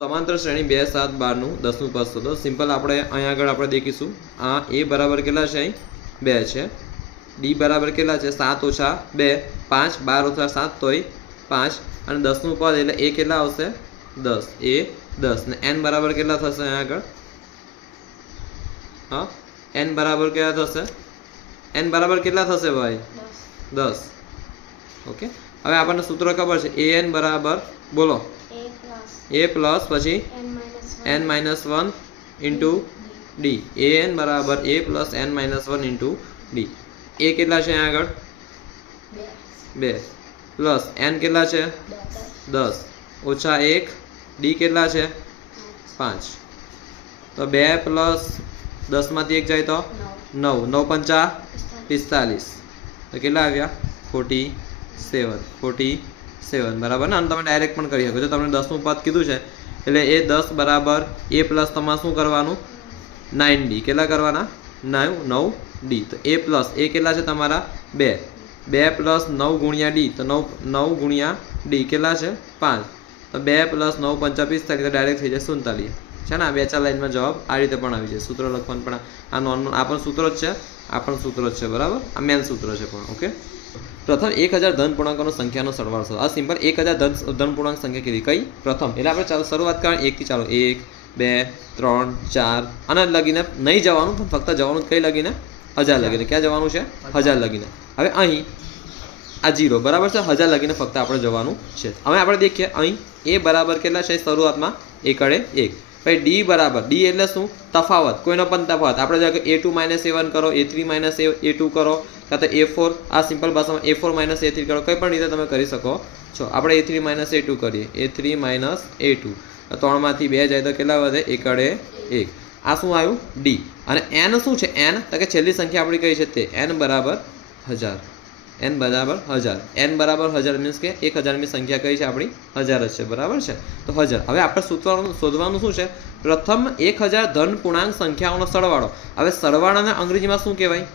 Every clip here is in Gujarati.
સમાંતર શ્રેણી બે સાત બારનું દસનું પદ શોધો સિમ્પલ આપણે અહીંયા આગળ આપણે દેખીશું. આ એ બરાબર કેટલા છે અહીં? બે છે. ડી બરાબર કેટલા છે? સાત ઓછા બે પાંચ. બાર ઓછા સાત તોય પાંચ. અને દસનું પદ એટલે એ કેટલા આવશે? દસ. એ દસ. ને એન બરાબર કેટલા થશે અહીંયા આગળ? હા? એન બરાબર કેટલા થશે? એન બરાબર કેટલા થશે ભાઈ? દસ. ઓકે? હવે આપણને સૂત્ર ખબર છે. એ એન બરાબર બોલો. એ પ્લસ એ પ્લસ પછી N minus N minus one into D A N બરાબર A plus N minus one into D A કેટલા છે અહીંયા આગળ? બે. બે. પ્લસ એન કેટલા છે? દસ. દસ ઓછા એક. ડી કેટલા છે? પાંચ. તો બે પ્લસ દસમાંથી એક જાય તો? નવ. નવ. નવ પંચા પિસ્તાલીસ. પિસ્તાલીસ. તો કેટલા આવ્યા? ફોર્ટી સેવન ફોર્ટી સેવન, બરાબર? ને અને તમે ડાયરેક્ટ પણ કરી શકો. છો તમને દસનું પદ કીધું છે, એટલે એ દસ બરાબર એ પ્લસ તમારે શું કરવાનું? નાઇન ડી કેટલા કરવાના? નવ નવ ડી તો એ પ્લસ એ કેટલા છે તમારા? બે. બે પ્લસ નવ ગુણ્યા ડી તો નવ નવ ગુણ્યા ડી કેટલા છે? પાંચ. તો બે પ્લસ નવ પંચા પિસ્તાલીસ તો ડાયરેક્ટ થઈ જાય સુડતાલીસ. છે ને? આ બે ચાર લાઈનમાં જવાબ આ રીતે પણ આવી જાય. સૂત્ર લખવાનું પણ આ નોર્મલ આ પણ સૂત્ર જ છે. આ પણ સૂત્ર જ છે, બરાબર? આ મેન સૂત્ર છે પણ ઓકે પ્રથમ એક હજાર ધન પૂર્ણાંકોનો સંખ્યાનો સરવાળો શોધો. આ સિમ્પલ એક હજાર ધન ધન પૂર્ણાંક સંખ્યા કીધી. કઈ? પ્રથમ. એટલે આપણે ચાલો શરૂઆત કરવાની. એકથી ચાલો એક, બે, ત્રણ, ચાર. અને લગીને નહીં જવાનું, પણ ફક્ત જવાનું કઈ લગીને? હજાર લગીને. ક્યાં જવાનું છે? હજાર લગીને. હવે અહીં આ જીરો, બરાબર છે? હજાર લગીને ફક્ત આપણે જવાનું છે. હવે આપણે દેખીએ. અહીં એ બરાબર કેટલા છે? શરૂઆતમાં એકડે એક. પછી ડી બરાબર. ડી એટલે શું? તફાવત. કોઈનો પણ તફાવત. આપણે જો A two minus A one કરો A three minus A two કરો, કાં તો એ ફોર આ સિમ્પલ ભાષામાં A four minus A three કરો, કંઈ પણ રીતે તમે કરી શકો છો. આપણે A three minus A two કરીએ. A three minus A two ત્રણમાંથી બે જાય તો કેટલા વધે? એકડે એક. આ શું આવ્યું? ડી અને એન શું છે? એન તો કે છેલ્લી સંખ્યા આપણી કઈ છે? તે એન બરાબર હજાર. એન બરાબર હજાર. એન બરાબર હજાર મીન્સ કે એક હજારની સંખ્યા કઈ છે આપણી? હજાર જ છે. બરાબર છે? તો હજાર. હવે આપણે શોધવાનું શોધવાનું શું છે? પ્રથમ એક હજાર ધન પૂર્ણાંક સંખ્યાઓનો સરવાળો. હવે સરવાળાને અંગ્રેજીમાં શું કહેવાય?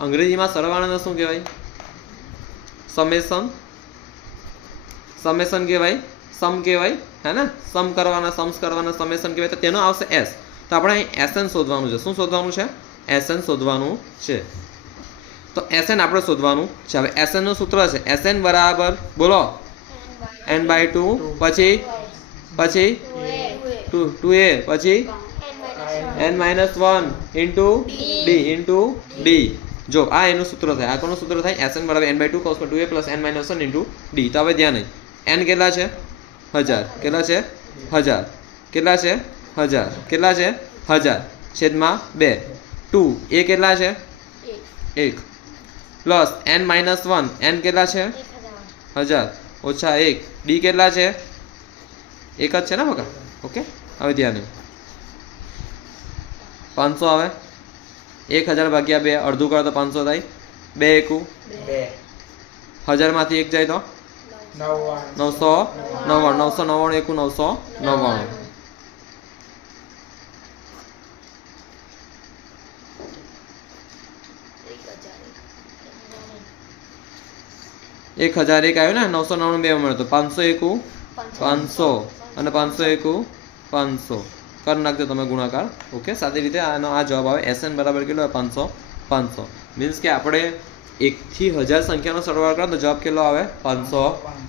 અંગ્રેજીમાં સરવાળાને શું કહેવાય? સમેસન. સમેસન કહેવાય? સમ કહેવાય? હે ને? સમ કરવાના સમ્સ કરવાના સમેસન કહેવાય. તો તેનો આવશે એસ. તો આપણે અહીં એસએન શોધવાનું છે. શું શોધવાનું છે? એસએન શોધવાનું છે. તો એસએન આપણે શોધવાનું. છે હવે એસએનનું સૂત્ર છે. એસએન બરાબર, બોલો. એન બાય ટુ પછી? પછી? ટુ ટુ એ પછી? N minus one into D into D જો, આ એનું સૂત્ર થાય. આ કોનું સૂત્ર થાય? એસએન બરાબર N by two cos two A plus N minus one into D તો હવે ધ્યાન નહીં એન કેટલા છે? હજાર. કેટલા છે? હજાર. કેટલા છે? હજાર. કેટલા છે? હજાર. છેદમાં બે. ટુ એ કેટલા છે? એક. Plus N minus one. N કેટલા છે? હજાર. ઓછા એક. ડી કેટલા છે? એક જ છે ને બકા? ઓકે. હવે ધ્યાન પાંચસો આવે. એક હજાર ભાગ્યા બે. અડધું કરો તો પાંચસો થાય. બે એકુ. બે. હજારમાંથી એક જાય તો? નવસો. નવ્વાણું. નવસો નવ્વાણું એકું નવસો નવ્વાણું. એક હજાર એક આવ્યો ને? નવસો નવ્વાણું બે મળ્યો તો પાંચસો એકુ પાંચસો. અને પાંચસો એકું પાંચસો. કરી નાખજો તમે ગુણાકાર. ઓકે? સાદી રીતે આનો આ જવાબ આવે. એસએન બરાબર કેટલો પાંચસો. પાંચસો. મીન્સ કે આપણે એકથી હજાર સંખ્યાનો સરવાળો કરો તો જવાબ કેટલો આવે? પાંચસો.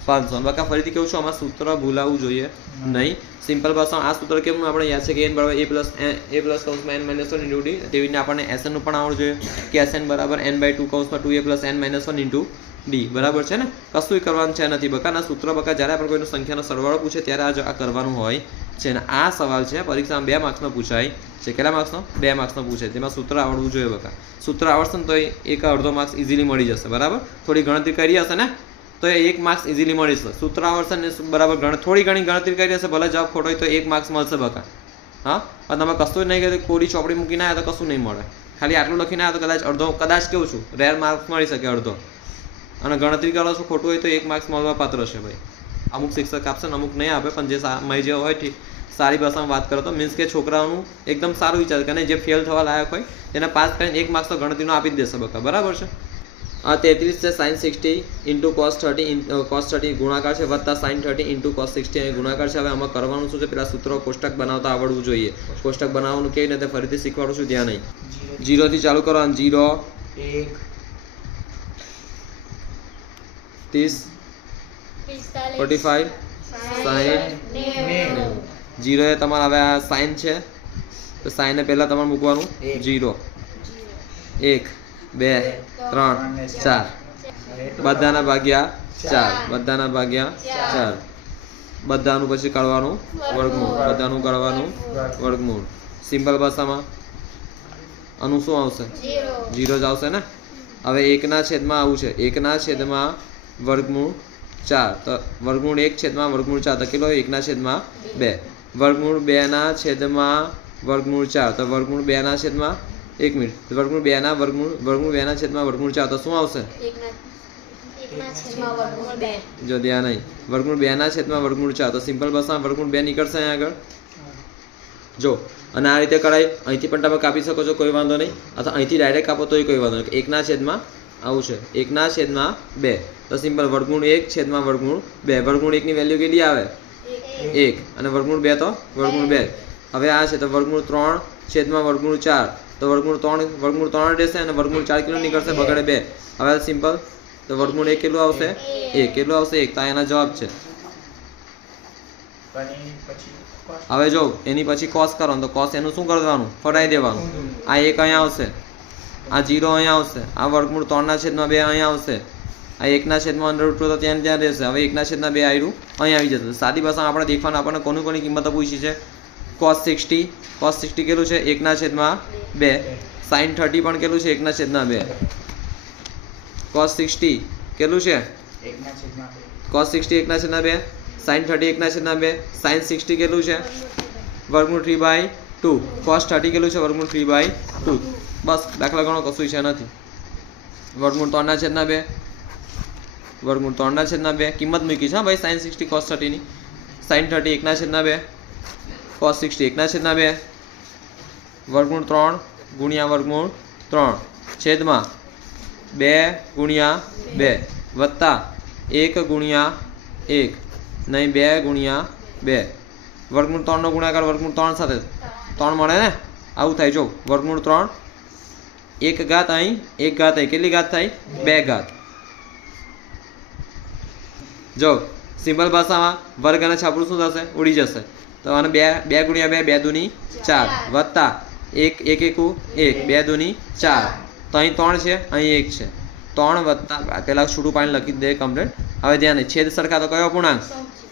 પાંચસો. બાકી બાકા ફરીથી કહું છું? આમાં સૂત્ર ભૂલાવવું જોઈએ નહીં. સિમ્પલ ભાષામાં આ સૂત્ર કેમ આપણે યાદ છે કે એન બરાબર એ પ્લસ એ પ્લસ કૌંસમાં N minus one into D તેવી રીતે આપણને એસએનનું પણ આવડવું જોઈએ કે એસએન બરાબર એન બાય ટુ કૌંસમાં two A plus N minus one into D બરાબર છે ને? કશું કરવાનું છે નથી. બકાના સૂત્ર, બકા, જ્યારે આપણે કોઈનો સંખ્યાનો સરવાળો પૂછે, ત્યારે આ કરવાનું હોય છે. અને આ સવાલ છે, પરીક્ષામાં બે માર્ક્સનો પૂછાય છે. કેટલા માર્ક્સનો બે માર્ક્સનો પૂછે તેમાં સૂત્ર આવડવું જોઈએ બકા. સૂત્ર આવડશે ને તો એક અડધો માર્ક્સ ઇઝીલી મળી જશે, બરાબર? થોડી ગણતરી કરી હશે ને, તો એ એક માર્ક્સ ઇઝીલી મળી જશે. સૂત્ર આવડશે ને બરાબર, ગણ, થોડી ઘણી ગણતરી કરી હશે, ભલે જવાબ ખોટો હોય તો એક માર્ક્સ મળશે બકા. હા? પણ તમે કશું નહીં કરી કોરી ચોપડી મૂકીને આવ્યા તો કશું નહીં મળે. ખાલી આટલું લખીને આવ્યા તો કદાચ અડધો, કદાચ કેવું છું રેર માર્ક્સ મળી શકે અડધો. અને ગણતરી કરો છો ખોટું હોય તો એક માર્ક્સ મળવા પાત્ર છે ભાઈ. અમુક શિક્ષક આપશે ને અમુક નહીં આપે પણ જે મય જે હોય ઠીક સારી ભાષામાં વાત કરો તો મીન્સ કે છોકરાઓનું એકદમ સારું વિચાર કે જે ફેલ થવા લાયક હોય તેને પાસ કરીને એક માર્ક્સ તો ગણતરીનો આપી જ દેશે બકા. બરાબર છે? આ તેત્રીસ છે sine sixty into cos thirty cos thirty ગુણાકાર છે વત્તા sine thirty into cos sixty અહીં ગુણાકાર છે. હવે આમાં કરવાનું શું છે? પેલા સૂત્રો કોષ્ટક બનાવતા આવડવું જોઈએ. કોષ્ટક બનાવવાનું કેવી રીતે? ફરીથી શીખવાડું છું ધ્યાન નહીં જીરોથી ચાલુ કરો અને જીરો. એક ત્રીસ ફોર્ટી ફાઈવ નેવું જીરો એ તમારા હવે આ સાઇન છે તો સાઇનને પહેલાં તમારે મૂકવાનું. જીરો એક બે ત્રણ ચાર બધાના ભાગ્યા ચાર બધાના ભાગ્યા ચાર બધાનું પછી કાઢવાનું વર્ગમૂળ બધાનું કાઢવાનું વર્ગમૂળ સિમ્પલ ભાષામાં આનું શું આવશે? જીરો। જીરો જ આવશે ને? હવે એકના છેદમાં આવું છે. એકના છેદમાં વર્ગમૂળ ચાર. તો વર્ગમૂળ એક છેદમાં વર્ગમૂળ ચાર. તો કેટલો? એકના છેદમાં બે. વર્ગમૂળ બેના છેદમાં વર્ગમૂળ ચાર. તો વર્ગમૂળ બેના છેદમાં એક મિનિટ. વર્ગમૂળ બેના વર્ગમૂળ વર્ગમૂળ બેના છેદમાં વર્ગમૂળ ચાર. તો શું આવશે? જો ધ્યાન નહીં. વર્ગમૂળ બેના છેદમાં વર્ગમૂળ ચાર. તો સિમ્પલ ભાષામાં વર્ગમૂળ બે નીકળશે અહીંયા આગળ. જો. અને આ રીતે કરાય. અહીંથી પણ તમે કાપી શકો છો કોઈ વાંધો નહીં. અથવા અહીંથી ડાયરેક્ટ કાપો તોય કોઈ વાંધો નહીં. એકના છેદમાં આવું છે. એકના છેદમાં બે. તો સિમ્પલ વર્ગુણ એક, છેદમાં વર્ગુણ બે. વર્ગુણ એકની વેલ્યુ કેટલી આવે? એક. અને વર્ગુણ બે તો? વર્ગુણ બે. હવે આ છે, તો વર્ગમૂળ ત્રણ, છેદમાં વર્ગમૂળ ચાર. તો વર્ગમૂળ ત્રણ વર્ગમૂળ ત્રણ રહેશે અને વર્ગમૂળ ચાર કિલો નીકળશે બગડે બે. હવે સિમ્પલ, તો વર્ગમૂળ એક કેટલું આવશે? એક. કેટલું આવશે? એક. તો એના જવાબ છે. હવે જો, એની પછી કોસ કરો તો કોસ એનું શું કરવાનું? ફટાઈ દેવાનું. આ એક અહીંયા આવશે. આ જીરો અહીંયા આવશે. આ વર્ગમૂળ ત્રણના છેદમાં બે અહીંયા આવશે. આ એકના છેદમાં અંડર રૂટ તો ત્યાં ત્યાં રહેશે. હવે એકના છેદના બે આવ્યું અહીં આવી જશે. સાદી ભાષામાં આપણે દેખવાનું આપણને કોની કોની કિંમતો પૂછી છે? કોસ સિક્સટી કોસ સિક્સટી કેટલું છે? એકના છેદમાં બે. સાઇન થર્ટી પણ કેટલું છે? એકના છેદમાં બે. કોસ સિક્સટી કેટલું છે? કોસ સિક્સટી એકના છેદના બે. સાઇન થર્ટી એકના છેદના બે. સાઇન સિક્સટી કેટલું છે? વર્ગમૂળ three by two cos thirty કેટલું છે? વર્ગમૂળ થ્રી બાય ટુ બસ, દાખલા ગણો, કશું છે નથી. વર્ગમૂળ ત્રણના છેદના બે. વર્ગમૂળ ત્રણના છેદના બે. કિંમત મૂકી છે ભાઈ સાઇન સિક્સટી કોસ થર્ટીની. સાઇન થર્ટી એકના છેદના બે. કોસ સિક્સટી એકના છેદના બે. વર્ગમૂળ ત્રણ ગુણ્યા વર્ગમૂળ ત્રણ. છેદમાં બે ગુણ્યા બે. વત્તા એક ગુણ્યા એક. નહીં, બે ગુણ્યા બે. વર્ગમૂળ ત્રણનો ગુણાકાર વર્ગમૂળ ત્રણ સાથે. ત્રણ મળે ને? આવું થાય, જો. વર્ગમૂળ ત્રણ એક ઘાત અહીં એક ઘાત અહીં કેટલી ઘાત થાય? બે ઘાત. જો સિમ્પલ ભાષામાં વર્ગ અને છાપડું શું થશે? ઉડી જશે. તો આને બે બે ગુણ્યા બે બે દુની ચાર. વત્તા એક એક એકુ એક, બે દુની ચાર. તો અહીં ત્રણ છે, અહીં એક છે. ત્રણ વત્તા પહેલાં છૂટું પાણી લખી દે કમ્પ્લીટ હવે ધ્યાન. છેદ સરખા તો કયો અપૂર્ણાંક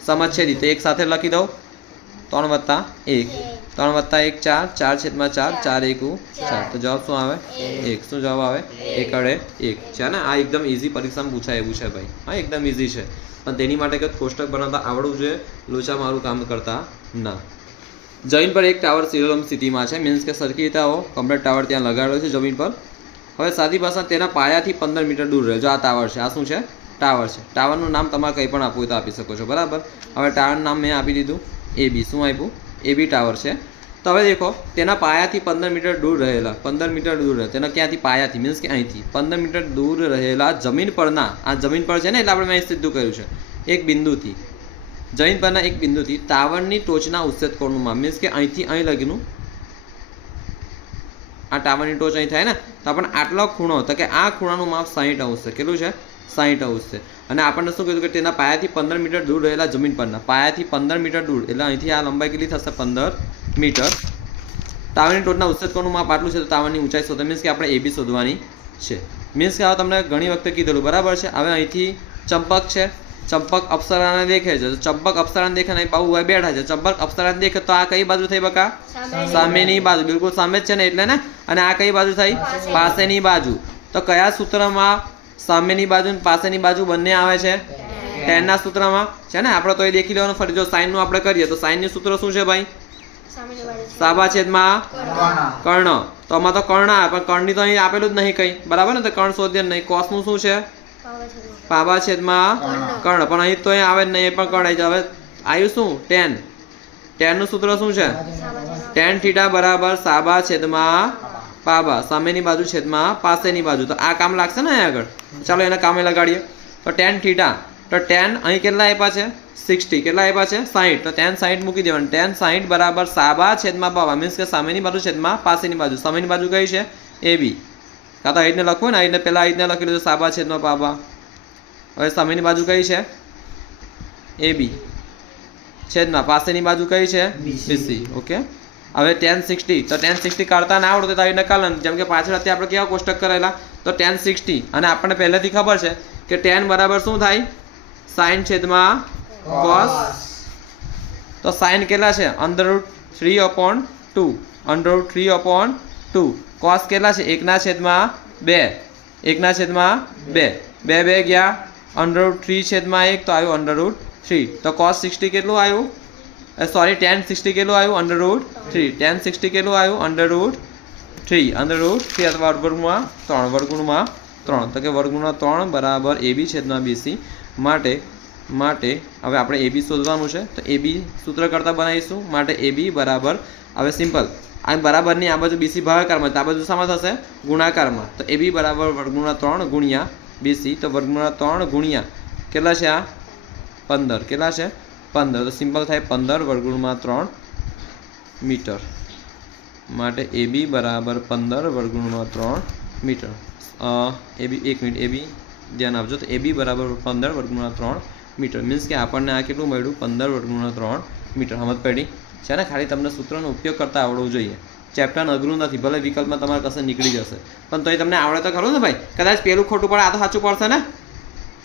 સમછેદી. તો એક સાથે લખી દઉં. ત્રણ વત્તા એક. ત્રણ વત્તા એક ચાર ચાર છેદમાં ચાર ચાર. એકુ ચાર. તો જવાબ શું આવે? એક. શું જવાબ આવે? એક. અડે એક. છે ને? આ એકદમ ઇઝી પરીક્ષામાં પૂછાય એવું છે ભાઈ. હા એકદમ ઇઝી છે. પણ તેની માટે કે કોષ્ટક બનાવતા આવડવું જોઈએ. લોચા મારું કામ કરતા ના. જમીન પર એક ટાવર સિરોલમ સ્થિતિમાં છે. મીન્સ કે સરખી રીતે આવો. કમ્પ્લેટ ટાવર ત્યાં લગાડ્યો છે જમીન પર. હવે સાદી ભાષા તેના પાયાથી પંદર મીટર દૂર રહે જો આ ટાવર છે. આ શું છે? ટાવર છે. ટાવરનું નામ તમારે કંઈ પણ આપવું હોય તો આપી શકો છો. બરાબર? હવે ટાવરનું નામ મેં આપી દીધું. એ બી શું આપ્યું? એ બી ટાવર છે. તો હવે દેખો, તેના પાયાથી પંદર મીટર દૂર રહેલા, પંદર મીટર દૂર રહે તેના ક્યાંથી પાયાથી મીન્સ કે અહીંથી, પંદર મીટર દૂર રહેલા જમીન પરના, આ જમીન પર છે ને, એટલે આપણે મેં સીધું કર્યું છે, એક બિંદુથી, જમીન પરના એક બિંદુથી ટાવરની ટોચના ઉચ્છેદ કોણનું માપ મીન્સ કે અહીંથી અહીં લગીનું, આ ટાવરની ટોચ અહીં થાય ને, તો આપણને આટલો ખૂણો, તો કે આ ખૂણાનું માપ સાહીઠ અંશ કેટલું છે? સાહીઠ હાઉસ છે. અને આપણને શું કીધું કે તેના પાયાથી પંદર મીટર દૂર રહેલા જમીન પરના. પાયાથી પંદર મીટર દૂર. એટલે અહીંથી આ લંબાઈ કેટલી થશે? પંદર મીટર. ટાવરની ટોચના ઉચ્છેદ કોણનું માપ આટલું છે તો ટાવરની ઊંચાઈ શોધો. મીન્સ કે આપણે એ બી શોધવાની છે. મીન્સ કે હવે તમને ઘણી વખતે કીધેલું બરાબર છે? હવે અહીંથી ચંપક છે. ચંપક અપ્સરાને દેખે છે. તો ચંપક અપ્સરાને દેખે નહીં બાબુ ભાઈ બેઠા છે. ચંપક અપ્સરાને દેખે તો આ કઈ બાજુ થઈ બકા? સામેની બાજુ. બિલકુલ સામે જ છે ને એટલે ને? અને આ કઈ બાજુ થઈ. પાસેની બાજુ. તો કયા સૂત્રમાં સામેની બાજુ અને પાસેની બાજુ બંને આવે છે. ટેનના સૂત્રમાં છે ને આપણે તો એ દેખી લેવાનું. ફરી જો સાઇનનું આપણે કરીએ તો સાઇનનું સૂત્ર શું છે ભાઈ? સાબા છેદમાં કર્ણ. કર્ણ. તો આમાં તો કર્ણ આવે પણ કર્ણની તો અહીં આપેલું જ નહીં કંઈ. બરાબર ને? તો કર્ણ શોધીએ નહીં. કોસનું શું છે? પાબા છેદમાં કર્ણ. પણ અહીં તો અહીં આવે જ નહીં એ પણ કર્ણ આવી હવે આવ્યું શું? ટેન. ટેનનું સૂત્ર શું છે? ટેન થીટા બરાબર સાબા છેદમાં પાબા સામેની બાજુ છેદમાં પાસેની બાજુ. તો આ કામ લાગશે ને અહીંયા આગળ? ચાલો એને કામે લગાડીએ. તો ટેન થીટા તો ટેન અહીં કેટલા આપ્યા છે? સિક્સટી કેટલા આપ્યા છે? સાહીઠ તો ટેન સાહીઠ મૂકી દેવાનું. ટેન સાહીઠ બરાબર સાબા છેદમાં પાવા મીન્સ કે સામેની બાજુ છેદમાં પાસેની બાજુ. સામેની બાજુ કઈ છે? એ બી કાં તો આ રીતને લખવું ને આ રીતને પહેલાં આ રીતને લખી લીધું સાબા છેદમાં પાબા હવે સામેની બાજુ કઈ છે? એ બી છેદમાં. પાસેની બાજુ કઈ છે? બીસી ઓકે હવે ટેન સિક્સટી તો ટેન સિક્સટી કાઢતા ના આવડતું તો આવી નકલ જેમ કે પાછળ અત્યારે આપણે કેવા કોષ્ટક કરેલા? તો ટેન સિક્સટી અને આપણને પહેલેથી ખબર છે કે ટેન બરાબર શું થાય? સાઈન છેદમાં કોસ તો સાઈન કેટલા છે? Under root three upon two under root three upon two cos કેટલા છે? એકના છેદમાં બે. એકના છેદમાં બે. બે બે ગયા. અંડરરૂટ થ્રી છેદમાં એક તો આવ્યું અંડર રૂટ થ્રી તો કોસ સિક્સટી કેટલું આવ્યું? સોરી ટેન સિક્સટી કેટલું આવ્યું under root three tan sixty કેટલું આવ્યું under root three under root three અથવા વર્ગુણમાં ત્રણ વર્ગુણમાં ત્રણ તો કે વર્ગુણમાં ત્રણ બરાબર એ બી છેદમાં બીસી માટે માટે હવે આપણે એ બી શોધવાનું છે તો એ બી સૂત્ર કરતાં બનાવીશું માટે એ બી બરાબર હવે સિમ્પલ આ બરાબરની આ બાજુ બીસી ભાગાકારમાં તો આ બાજુ શામાં થશે ગુણાકારમાં તો એ બી બરાબર વર્ગુણા ત્રણ ગુણ્યા બીસી તો વર્ગુણા ત્રણ ગુણ્યા કેટલા છે આ પંદર કેટલા છે પંદર તો સિમ્પલ થાય પંદર વર્ગુણમાં ત્રણ મીટર. માટે એ બી બરાબર પંદર વર્ગુણમાં ત્રણ મીટર. એ બી, એક મિનિટ, એ બી ધ્યાન આપજો. તો એ બી બરાબર પંદર વર્ગુણમાં ત્રણ મીટર. મીન્સ કે આપણને આ કેટલું મળ્યું? પંદર વર્ગુણમાં ત્રણ મીટર. સમજ પડી? છે ને? ખાલી તમને સૂત્રનો ઉપયોગ કરતા આવડવું જોઈએ. ચેપ્ટર અઘરું નથી. ભલે વિકલ્પમાં તમારે કશે નીકળી જશે. પણ તોય તમને આવડે તો ખરું ને ભાઈ? કદાચ પેલું ખોટું પડે, આ તો સાચું પડશે ને?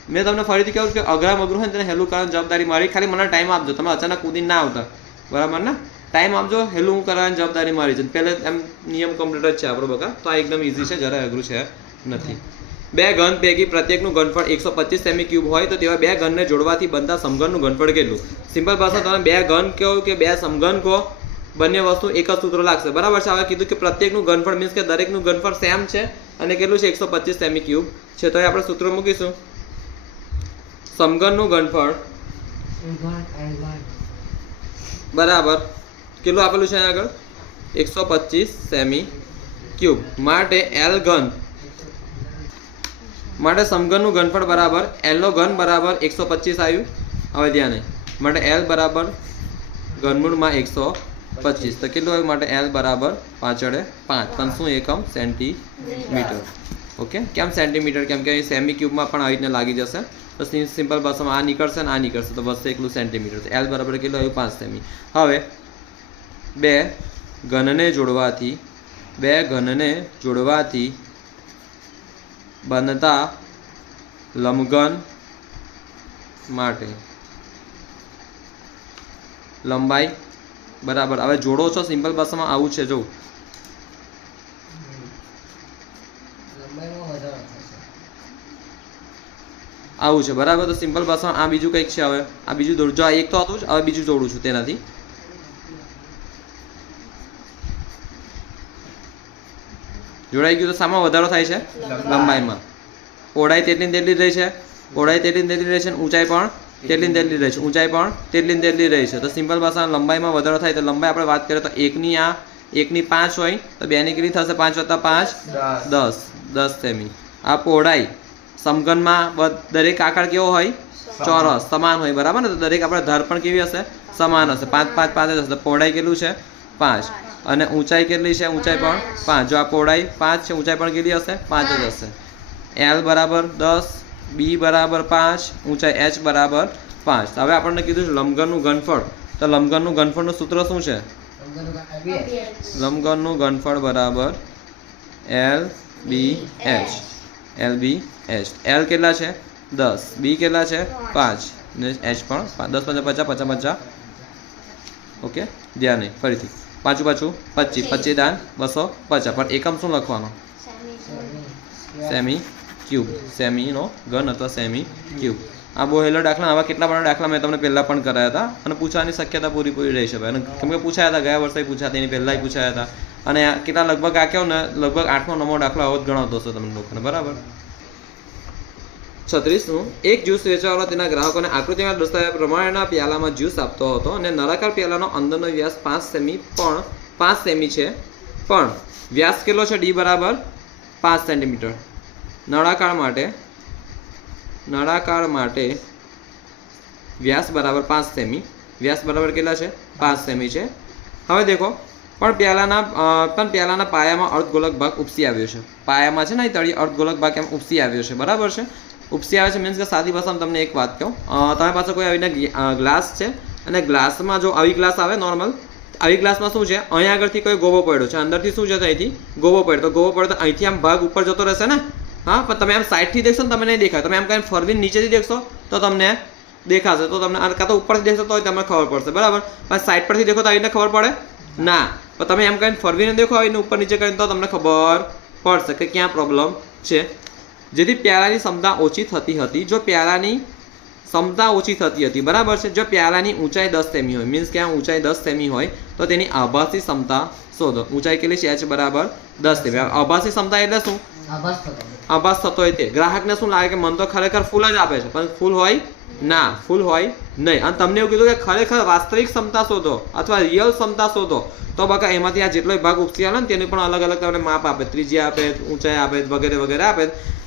મેં તમને ફરીથી કહ્યું કે અઘરામ અઘરું હોય ને તેને હેલું કરવાની જવાબદારી મારી. ખાલી મને ટાઈમ આપજો. તમે અચાનક કૂદીને ના આવતા. બરાબર ને? ટાઈમ આપજો, હેલું હું કરવાની જવાબદારી મારી છે. પહેલે એમ નિયમ કમ્પ્લીટ જ છે આપણો બકા. તો આ એકદમ ઇઝી છે, જરાય અઘરું છે નથી. બે ઘન પૈકી પ્રત્યેકનું ઘનફળ એકસો પચીસ સેમી ક્યુબ હોય તો તેવા બે ઘનને જોડવાથી બનતા સમઘનનું ઘનફળ કેટલું? સિમ્પલ ભાષા તમે બે ઘન કહો કે બે સમઘન કહો, બંને વસ્તુ એક જ સૂત્ર લાગશે. બરાબર છે? હવે કીધું કે પ્રત્યેકનું ઘનફળ મીન્સ કે દરેકનું ઘનફળ સેમ છે અને કેટલું છે? એકસો પચીસ સેમી ક્યુબ છે. તો આપણે સૂત્ર મૂકીશું. સમઘનનું ઘનફળ. બરાબર. કેટલું આપેલું છે આગળ? એકસો પચીસ સેમી ક્યુબ. માટે એલ ઘન. માટે સમઘનનું ઘનફળ બરાબર એલનો ઘન બરાબર એકસો પચીસ આવ્યું. હવે ધ્યાન. માટે એલ બરાબર ઘનમૂળમાં એકસો પચીસ. તો કેટલું આવ્યું? માટે એલ બરાબર પાછળે પાંચ. ત્રણસો એકમ? સેન્ટીમીટર. ઓકે કેમ સેન્ટીમીટર કેમ કે સેમી ક્યુબમાં પણ આવી રીતના લાગી જશે. તો સિમ્પલ ભાષામાં આ નીકળશે ને આ નીકળશે. તો બસ એકલું સેન્ટીમીટર એલ બરાબર કેટલું આવ્યું? પાંચ સેમી હવે, બે ઘનને જોડવાથી, બે ઘનને જોડવાથી બનતા લંબઘન માટે લંબાઈ બરાબર. હવે જોડો છો સિમ્પલ ભાષામાં આવું છે જો આવું છે. બરાબર? તો સિમ્પલ ભાષામાં આ બીજું કંઈક છે હવે. આ બીજું દોડું જો આ એક તો હતું જ હવે બીજું જોડું છું તેનાથી. જોડાઈ ગયું તો શામાં વધારો થાય છે? લંબાઈમાં. પહોળાઈ તેટલી તેટલી રહી છે. પહોળાઈ તેટલી તેટલી રહે છે ઊંચાઈ પણ તેટલી તેટલી રહે છે. ઊંચાઈ પણ તેટલી તેટલી રહી છે. તો સિમ્પલ ભાષામાં લંબાઈમાં વધારો થાય તો લંબાઈ આપણે વાત કરીએ તો એકની આ એકની પાંચ હોય તો બેની કેટલી થશે? પાંચ વત્તા પાંચ? દસ. દસ. દસ સેમી. આ પહોળાઈ સમઘનમાં બ- દરેક આકાર કેવો હોય? ચોરસ સમાન હોય બરાબર ને? તો દરેક આપણે ધાર પણ કેવી હશે? સમાન હશે. પાંચ પાંચ પાંચ જ હશે પહોળાઈ કેટલું છે? પાંચ. અને ઊંચાઈ કેટલી છે? ઊંચાઈ પણ પાંચ. જો આ પહોળાઈ પાંચ છે ઊંચાઈ પણ કેટલી હશે? પાંચ જ હશે. એલ બરાબર દસ બી બરાબર પાંચ ઊંચાઈ એચ બરાબર પાંચ. હવે આપણને કીધું છે લંબઘનનું ઘનફળ. તો લંબઘનનું ઘનફળનું સૂત્ર શું છે? લંબઘનનું ઘનફળ બરાબર L B H. L B H L કેટલા છે? દસ. બી કેટલા છે? પાંચ. ને એચ પણ દસ પંચા પચાસ પચાસ પચાસ ઓકે? ધ્યાન નહીં. ફરીથી. પાછું પાછું. પચીસ. પચીસ દાન બસો પચાસ. પણ એકમ શું લખવાનો? Semi cube. સેમીનો ઘન અથવા સેમી ક્યુબ. આ બહુ હેલો દાખલા આવા કેટલા બધા દાખલા મેં તમને પહેલાં પણ કરાયા હતા. અને પૂછવાની શક્યતા પૂરી પૂરી રહી ભાઈ. અને કેમ કે પૂછાયા હતા. ગયા વર્ષે પૂછાતા એની પહેલાંય પૂછાયા હતા. અને કેટલા લગભગ આ કહો ને, લગભગ આઠમો, નવમો દાખલો આવો જ ગણાવતો હશે તમને લોકોને, બરાબર? છત્રીસનું એક જ્યુસ વેચવાવાળો તેના ગ્રાહકોને આકૃતિમાં દર્શાવ્યા પ્રમાણેના પ્યાલામાં જ્યુસ આપતો હતો અને નળાકાર પ્યાલાનો અંદરનો વ્યાસ પાંચ સેમી પણ પાંચ સેમી છે. પણ વ્યાસ કેટલો છે? ડી બરાબર પાંચ સેન્ટીમીટર. નળાકાર માટે નળાકાર માટે વ્યાસ બરાબર પાંચ સેમી. વ્યાસ બરાબર કેટલા છે? પાંચ સેમી છે. હવે દેખો પણ પહેલાંના પણ પહેલાંના પાયામાં અર્ધગોલક ભાગ ઉપસી આવ્યો છે. પાયામાં છે ને અહીં તળી અર્ધગોલક ભાગ એમ ઉપસી આવ્યો છે. બરાબર છે? ઉપસી આવે છે મીન્સ કે સાદી ભાષામાં તમને એક વાત કહું. તમારી પાસે કોઈ આવીને ગ્લાસ છે? અને ગ્લાસમાં જો આવી ગ્લાસ આવે નોર્મલ આવી ગ્લાસમાં શું છે? અહીંયા આગળથી કોઈ ગોબો પડ્યો છે. અંદરથી શું છે અહીંથી? ગોબો પડ્યો. તો ગોબો પડ્યો તો અહીંથી આમ ભાગ ઉપર જતો રહેશે ને? હા, પણ તમે આમ સાઈડથી દેખશો ને તમને નહીં દેખાય. તમે આમ કંઈ ફરવીને નીચેથી દેખશો તો તમને દેખાશે. તો તમને કાં તો ઉપરથી દેખશો તો તમને ખબર પડશે. બરાબર? પણ સાઈડ પરથી દેખો તો આવીને ખબર પડે? ના. પણ તમે એમ કરીને ફરવીને દેખો એને ઉપર નીચે કરીને તો તમને ખબર પડશે કે ક્યાં પ્રોબ્લેમ છે. જેથી પ્યાલાની ક્ષમતા ઓછી થતી હતી. જો પ્યાલાની ક્ષમતા ઓછી થતી હતી બરાબર છે? જો પ્યાલાની ઊંચાઈ દસ સેમી હોય મીન્સ કે આ ઊંચાઈ દસ સેમી હોય તો તેની આભાસી ક્ષમતા શોધો. ઊંચાઈ કેટલી છે? એચ બરાબર દસ સેમી. આભાસી ક્ષમતા એટલે શું? આભાસ આભાસ થતો હોય તે. ગ્રાહકને શું લાગે કે મન તો ખરેખર ફૂલ જ આપે છે પણ ફૂલ હોય ના, ફૂલ હોય નહીં. અને તમને એવું કીધું કે ખરેખર વાસ્તવિક ક્ષમતા શોધો અથવા રિયલ ક્ષમતા શોધો. તો બકા, એમાંથી આ જેટલો ભાગ ઉપસી આવે ને તેની પણ અલગ અલગ તમને માપ આપે. ત્રીજી આપે, ઊંચાઈ આપે, વગેરે વગેરે આપે.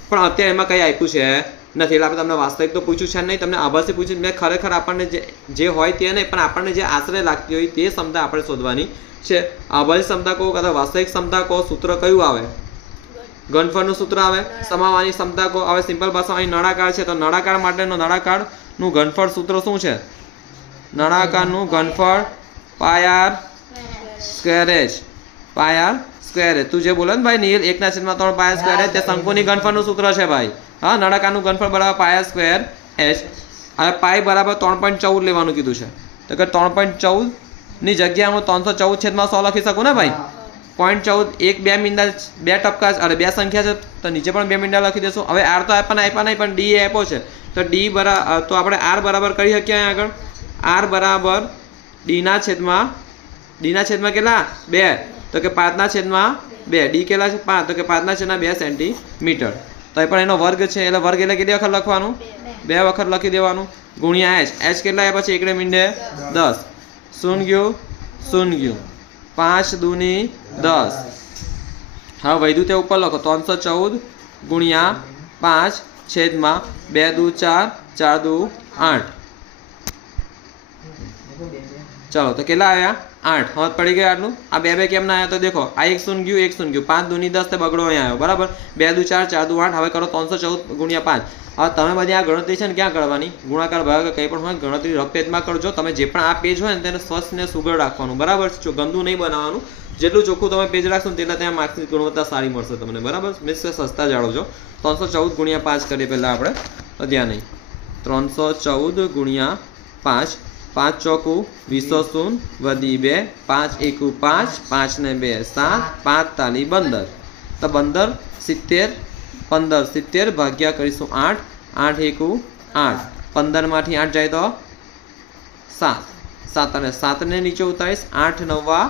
પણ અત્યારે એમાં કંઈ આપ્યું છે નથી. એટલે આપણે તમને વાસ્તવિક તો પૂછ્યું છે નહીં. તમને આભાસી પૂછ્યું મેં ખરેખર આપણને જે હોય તે નહીં, પણ આપણને જે આશરે લાગતી હોય તે ક્ષમતા આપણે શોધવાની છે. આભાસી ક્ષમતા કહો કાં વાસ્તવિક ક્ષમતા કહો, સૂત્ર કયું આવે? ઘનફળનું સૂત્ર આવે? સમાવવાની ક્ષમતા કહો. હવે સિમ્પલ ભાષામાં અહીં નળાકાર છે. તો નળાકાર માટેનું નળાકારનું ઘનફળ સૂત્ર શું છે? નળાકારનું ઘનફળ pi r square H pi r square તું જે બોલે ને ભાઈ નીલ એકના છેદમાં ત્રણ પાયા સ્ક્વેર એચ તે શંકુની ઘનફળનું સૂત્ર છે ભાઈ. હા નળાકારનું ઘનફળ બરાબર પાયા સ્ક્વેર એચ હવે પાય બરાબર ત્રણ પોઈન્ટ ચૌદ લેવાનું કીધું છે. તો કે ત્રણ પોઈન્ટ ચૌદની જગ્યાએ હું ત્રણસો ચૌદ છેદમાં સો લખી શકું ને ભાઈ? પોઈન્ટ ચૌદ, એક, બે મીંડા બે ટપકા અરે બે સંખ્યા છે, તો નીચે પણ બે મીંડા લખી દેશું. હવે આર તો આપણને આપ્યા નહીં, પણ ડી આપ્યો છે. તો ડી બરા તો આપણે આર બરાબર કરી શકીએ અહીં આગળ. આર બરાબર ડીના છેદમાં ડીના છેદમાં કેટલા? બે. તો કે પાંચના છેદમાં બે. ડી કેટલા છે? પાંચ. તો કે પાંચના છેદના બે સેન્ટીમીટર. તો એ પણ એનો વર્ગ છે, એટલે વર્ગ એટલે કેટલી વખત લખવાનું? બે વખત લખી દેવાનું. ગુણ્યા એચ એચ કેટલા આવ્યા પછી એકડે મીંડે દસ. શૂન ગયું શૂન ગયું પાંચ દૂની દસ. હા વૈધું ઉપર લખો. ત્રણસો ચૌદ ગુણ્યા પાંચ છેદમાં બે દુ ચાર ચાર દુ આઠ. ચલો, તો કેટલા આવ્યા? આઠ. હોત પડી ગયા આટલું? આ બે બે કેમ ના આવ્યા તો દેખો, આ એક શૂન ગયું, એક શૂન ગયું. પાંચ દૂની દસ તે બગડો અહીંયા આવ્યો, બરાબર? બે દુ ચાર ચાર દુ આઠ, હવે કરો ત્રણસો ચૌદ ગુણ્યા પાંચ. હવે તમે બધી આ ગણતરી છે ને ક્યાં કરવાની? ગુણાકાર ભાગ કંઈ પણ હોય, ગણતરી રફ પેજમાં કરજો. તમે જે પણ આ પેજ હોય ને, તેને સ્વચ્છ ને સુગર રાખવાનું, બરાબર? છે ગંદુ નહીં બનાવવાનું, જેટલું ચોખ્ખું તમે પેજ રાખશો ને, તેટલા ત્યાં માર્ક્સની ગુણવત્તા સારી મળશે તમને, બરાબર? મીન્સ કે સસ્તા જાળવજો ત્રણસો ચૌદ ગુણ્યા પાંચ કરીએ પહેલાં આપણે. ત્યાં નહીં. ત્રણસો ચૌદ ગુણ્યા પાંચ. પાંચ ચોકું, વીસો શૂન, વધી બે, પાંચ એકુ પાંચ પાંચ ને બે સાત, પાંચ તાલી પંદર. તો પંદર, સિત્તેર પંદર, સિત્તેર ભાગ્યા કરીશું આઠ આઠ એકુ આઠ. પંદરમાંથી આઠ જાય તો સાત. સાત અને સાતને નીચે ઉતારીશ, આઠ, નવા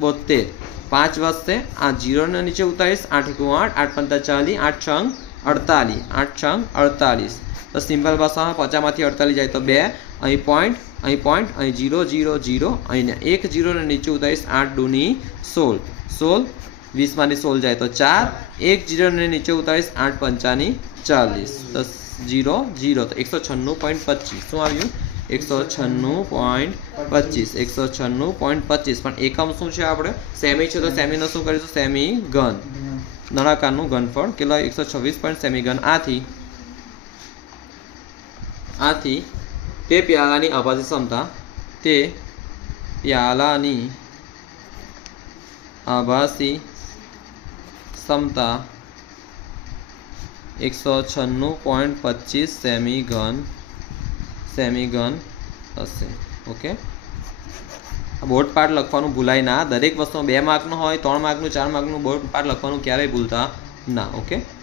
બોતેર પાંચ વધશે, આ જીરોને નીચે ઉતારીશ, આઠ એકુ આઠ આઠ પંદર ચાલી, આઠ છંગ અડતાલીસ, આઠ છંગ અડતાલીસ. તો સિમ્પલ ભાષામાં પચાસમાંથી અડતાલીસ જાય તો બે, અહીં પોઈન્ટ અહીં પોઈન્ટ અહીં જીરો જીરો જીરો અહીં એક જીરોને નીચે ઉતારીશ, આઠ દૂની સોળ. સોળ, વીસમાંથી સોળ જાય તો ચાર, એક જીરોને નીચે ઉતારીશ, આઠ પંચાની ચાલીસ. તો જીરો જીરો તો એકસો છન્નું પોઈન્ટ પચીસ. શું આવ્યું? એકસો છન્નું પોઈન્ટ પચીસ. એકસો છન્નું પોઈન્ટ પચીસ. પણ એકમ શું છે આપણે? સેમી છે તો સેમીનો શું કરીશું? સેમી ઘન. નળાકારનું ઘનફળ કેટલા એકસો છવ્વીસ પોઈન્ટ સેમીઘન આથી આથી તે પ્યાલાની આભાસી ક્ષમતા, તે પ્યાલાની આભાસી ક્ષમતા એકસો છન્નું પોઈન્ટ પચીસ સેમી ઘન હશે. ઓકે બોર્ડ પાર્ટ લખવાનું ભૂલાય ના. દરેક વસ્તુ બે માર્કનું હોય, ત્રણ માર્કનું, ચાર માર્કનું બોર્ડ પાર્ટ લખવાનું ક્યારેય ભૂલતા ના ઓકે